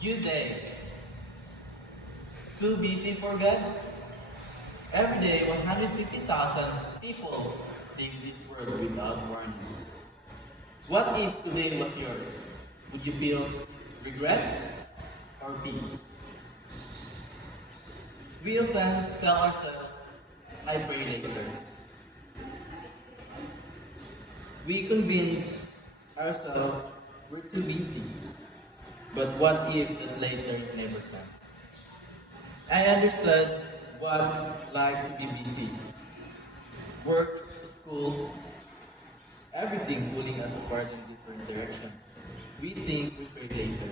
Due day. Too busy for God? Every day, 150,000 people leave this world without warning. What if today was yours? Would you feel regret or peace? We often tell ourselves, I pray later. We convince ourselves we're too busy. But what if that later never comes? I understood what it's like to be busy. Work, school, everything pulling us apart in different direction. We think we pray later.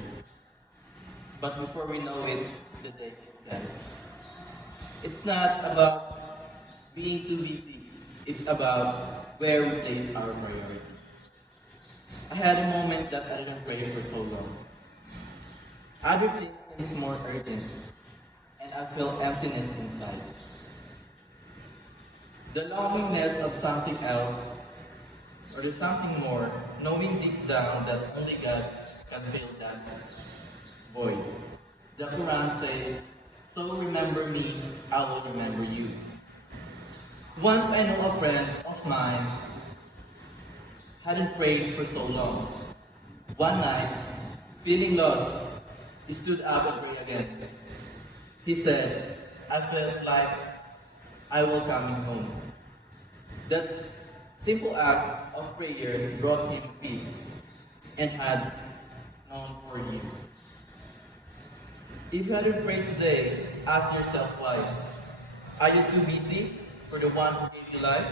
But before we know it, the day is gone. It's not about being too busy. It's about where we place our priorities. I had a moment that I didn't pray for so long. Other things seems more urgent, and I felt emptiness inside. The loneliness of something else, or the something more, knowing deep down that only God can fill that void. The Quran says, so remember me, I will remember you. Once I know a friend of mine hadn't prayed for so long. One night, feeling lost, he stood up and prayed again. He said, I felt like I was coming home. That simple act of prayer brought him peace and had known for years. If you hadn't prayed today, ask yourself why. Are you too busy for the one who gave you life?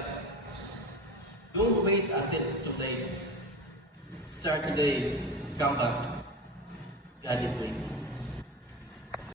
Don't wait until it's too late. Start today. Come back. God is waiting.